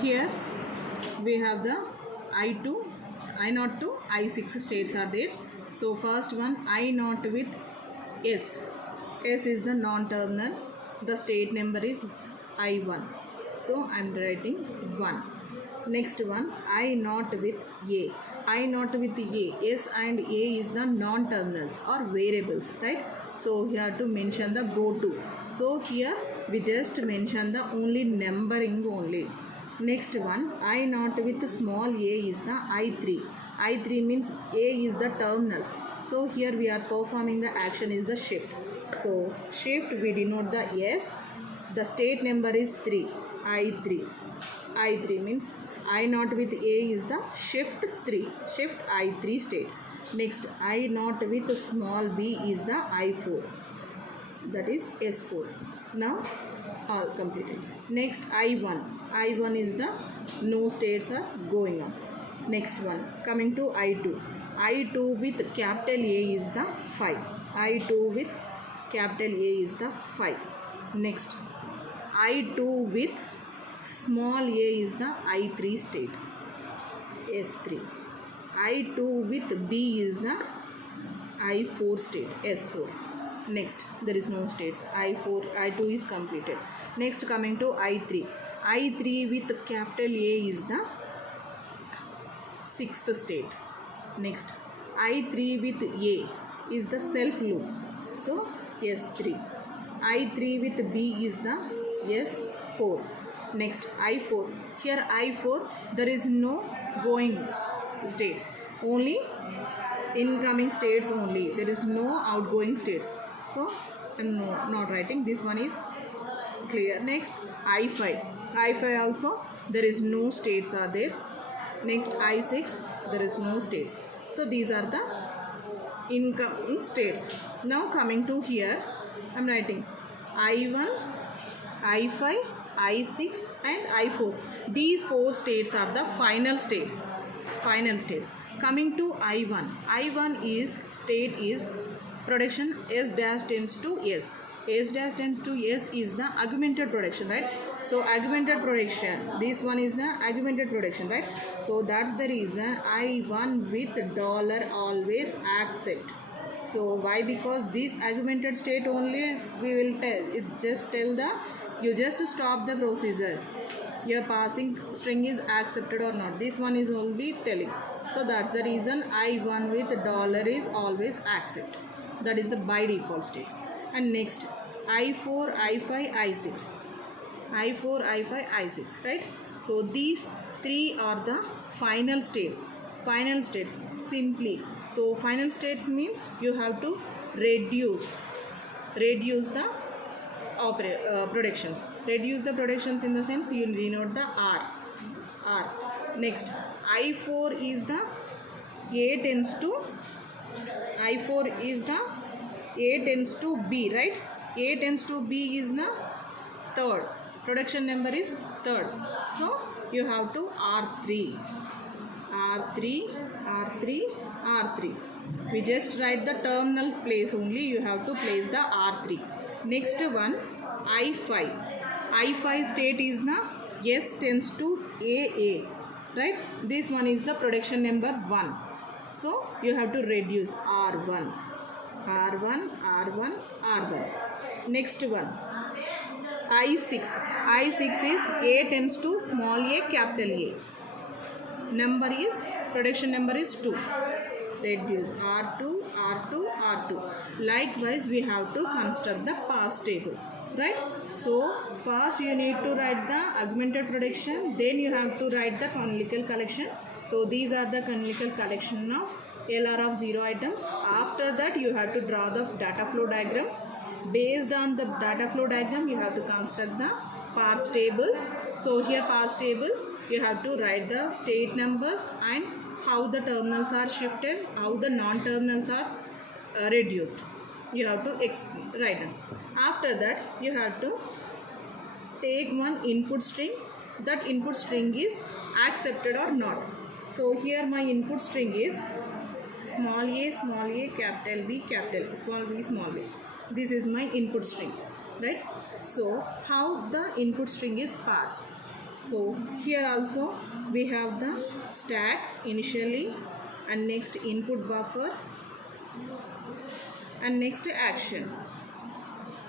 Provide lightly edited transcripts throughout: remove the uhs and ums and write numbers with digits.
Here we have the I2, I0 to I6 states are there. So first one I0 with S. S is the non-terminal. The state number is I1. So I am writing 1. Next one I0 with A. I0 with A. S and A is the non-terminals or variables, right? So here to mention the go to. So here we just mention the only numbering only. Next one I0 with small a is the I3. I3 means A is the terminals. So here we are performing the action is the shift. So shift we denote the S. The state number is 3. I3. I3 means I0 with A is the shift 3. Shift I3 state. Next I0 with small b is the I4. That is S4. Now all completed. Next I1. I1 is the no states are going on. Next one coming to I2. I2 with capital A is the 5. I2 with capital A is the 5. Next I2 with small a is the I3 state. S3. I2 with B is the I4 state. S4. Next there is no states. I2 is completed. Next coming to I3. I3 with capital A is the 6th state. Next I3 with A is the self loop. So S3. I3 with B is the S4. Next I4. Here I4 there is no going states. Only incoming states only. There is no outgoing states. So I am not writing. This one is clear. Next I5. I5 also there is no states are there. Next I6 there is no states. So these are the incoming states. Now coming to here I am writing I1, I5, I6 and I4. These four states are the final states. Final states. Coming to I1. I1 is state is production S dash tends to S. S dash tends to S is the augmented production, right? So augmented production. This one is the augmented production, right? So that's the reason I1 with dollar always accept. So why? Because this augmented state only we will tell. It just tell the you just stop the procedure. Your passing string is accepted or not. This one is only telling. So that's the reason I1 with dollar is always accept. That is the by default state. And next I4, I5, I6. I4, I5, I6, right? So these three are the final states. Final states simply. So final states means you have to reduce the productions. Reduce the productions in the sense you denote the R. Next I4 is the A tends to I4 is the A tends to B, right? A tends to B is the third. Production number is third. So you have to R3. R3. We just write the terminal place only. You have to place the R3. Next one I5. I5 state is the S tends to AA, right? This one is the production number 1. So you have to reduce R1. Next one I6. I6 is A tends to small a capital A. Number is production number is 2. Reduce R2. Likewise we have to construct the pass table, right? So first you need to write the augmented production, then you have to write the canonical collection. So these are the canonical collection of LR of 0 items. After that you have to draw the data flow diagram. Based on the data flow diagram you have to construct the parse table. So here parse table you have to write the state numbers and how the terminals are shifted, how the non-terminals are reduced. You have to write them. After that you have to take one input string. That input string is accepted or not. So here my input string is small a, capital B, capital small b, small b. This is my input string, right? So how the input string is parsed? So here also we have the stack initially, and next input buffer, and next action.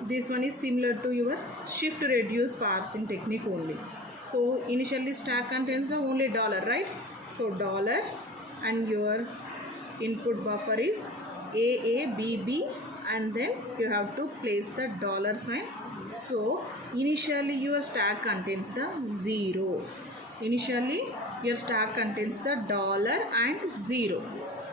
This one is similar to your shift reduce parsing technique only. So initially stack contains the only dollar, right? So dollar, and your input buffer is AABB, and then you have to place the dollar sign. So initially your stack contains the 0. Initially your stack contains the dollar and 0.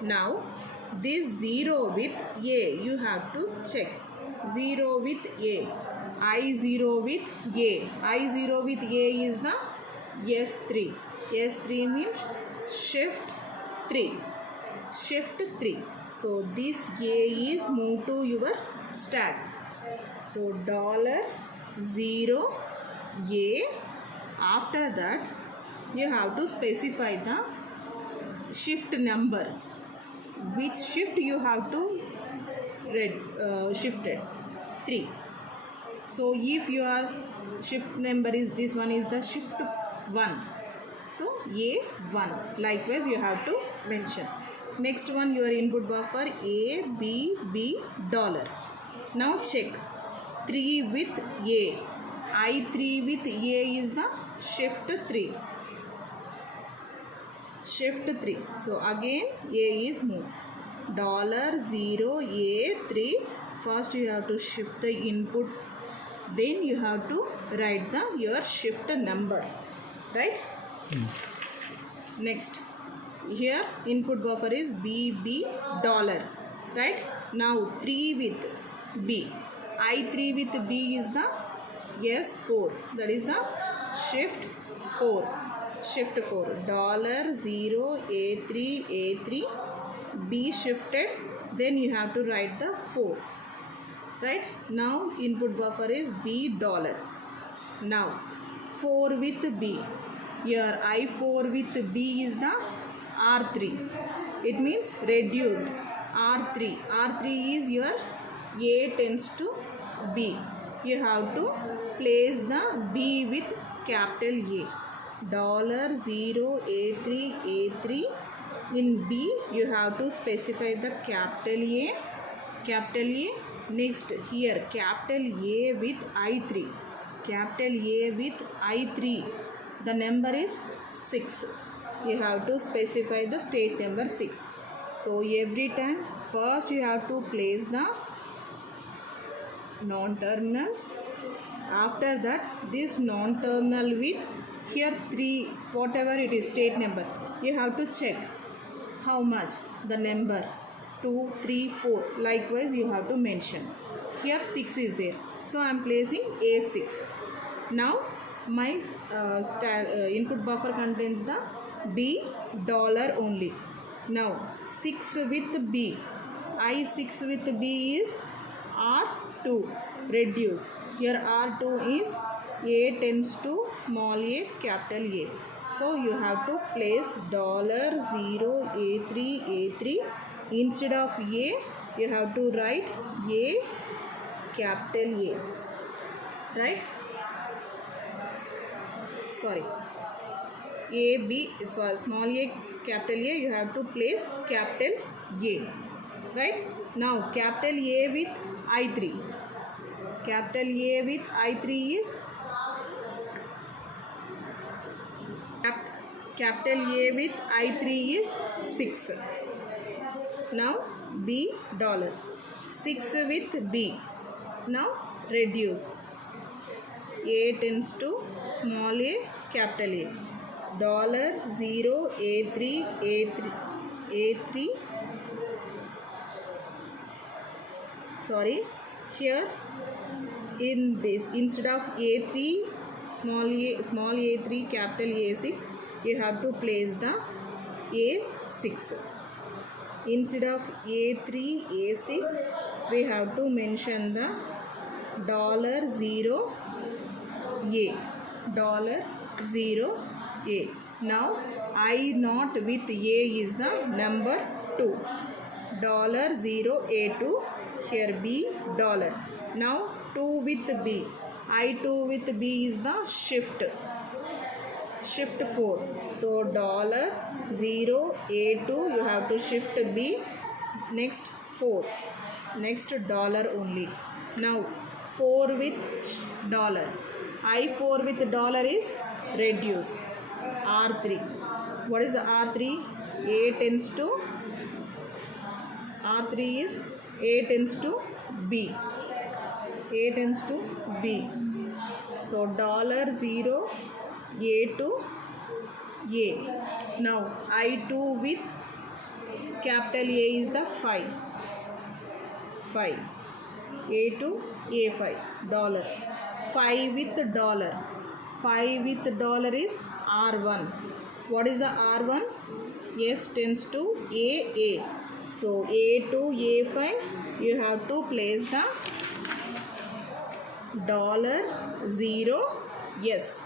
Now this 0 with A you have to check. 0 with A, I0 with A. I0 with A is the S3. S3 means shift 3. Shift 3. So this A is moved to your stack. So dollar 0 A. After that you have to specify the shift number. Which shift you have to shifted 3. So if your shift number is this one is the shift 1, so A1. Likewise you have to mention. Next one, your input buffer ABB dollar. Now check 3 with A. I3 with A is the shift 3. Shift 3. So again A is moved. Dollar 0 A3. First you have to shift the input, then you have to write the your shift number, right? Next, here input buffer is BB dollar, right? Now 3 with B. I3 with B is the S4, that is the shift 4. Shift 4. Dollar 0 A3 A3 B shifted, then you have to write the 4, right? Now input buffer is B dollar. Now 4 with B. Here I4 with B is the R3. It means reduced. R3. R3 is your A tends to B. You have to place the B with capital A. Dollar 0 A3 A3. In B you have to specify the capital A. Capital A. Next here capital A with I3. Capital A with I3. The number is 6. You have to specify the state number 6. So every time first you have to place the non-terminal. After that this non-terminal with here 3, whatever it is state number, you have to check how much the number 2, 3, 4. Likewise you have to mention. Here 6 is there, so I am placing A6. Now my input buffer contains the B dollar only. Now 6 with B. I6 with B is R2. Reduce. Here R2 is A tends to small a capital A. So you have to place dollar 0 A3 A3. Instead of A you have to write A capital A, right? Sorry, A B, so small a capital A, you have to place capital A, right? Now capital A with I3. Capital A with I3 is capital A with I3 is 6. Now B dollar. 6 with B. Now reduce. A tends to small a capital A. Dollar 0 A3 A3 A3. Sorry, here in this instead of A3 small a3 capital A6, you have to place the A6. Instead of A3 A6, we have to mention the dollar 0 A. Dollar 0 A. Now I naught with A is the number 2. Dollar 0 A2. Here B dollar. Now 2 with B. I2 with B is the shift. shift 4. So dollar 0 A2 you have to shift B. Next 4. Next dollar only. Now 4 with dollar. I4 with dollar is reduce. R3. What is the R3? A tends to R3 is A tends to B. A tends to B. So dollar 0 A to A. Now I2 with capital A is the 5. 5. A to A5 dollar. 5 with dollar. 5 with dollar is R1. What is the R1? S tends to A. So A to A5 you have to place the dollar 0 yes.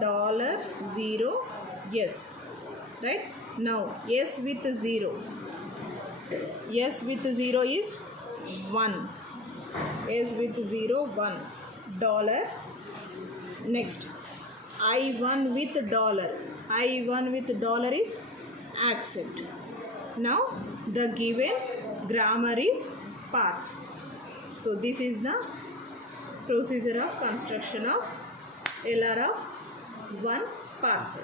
Dollar 0 yes. Right? Now S with 0. S with 0 is 1. S with 0 1 dollar. Next I1 with dollar. I1 with dollar is accept. Now the given grammar is passed. So this is the procedure of construction of LR of one parcel.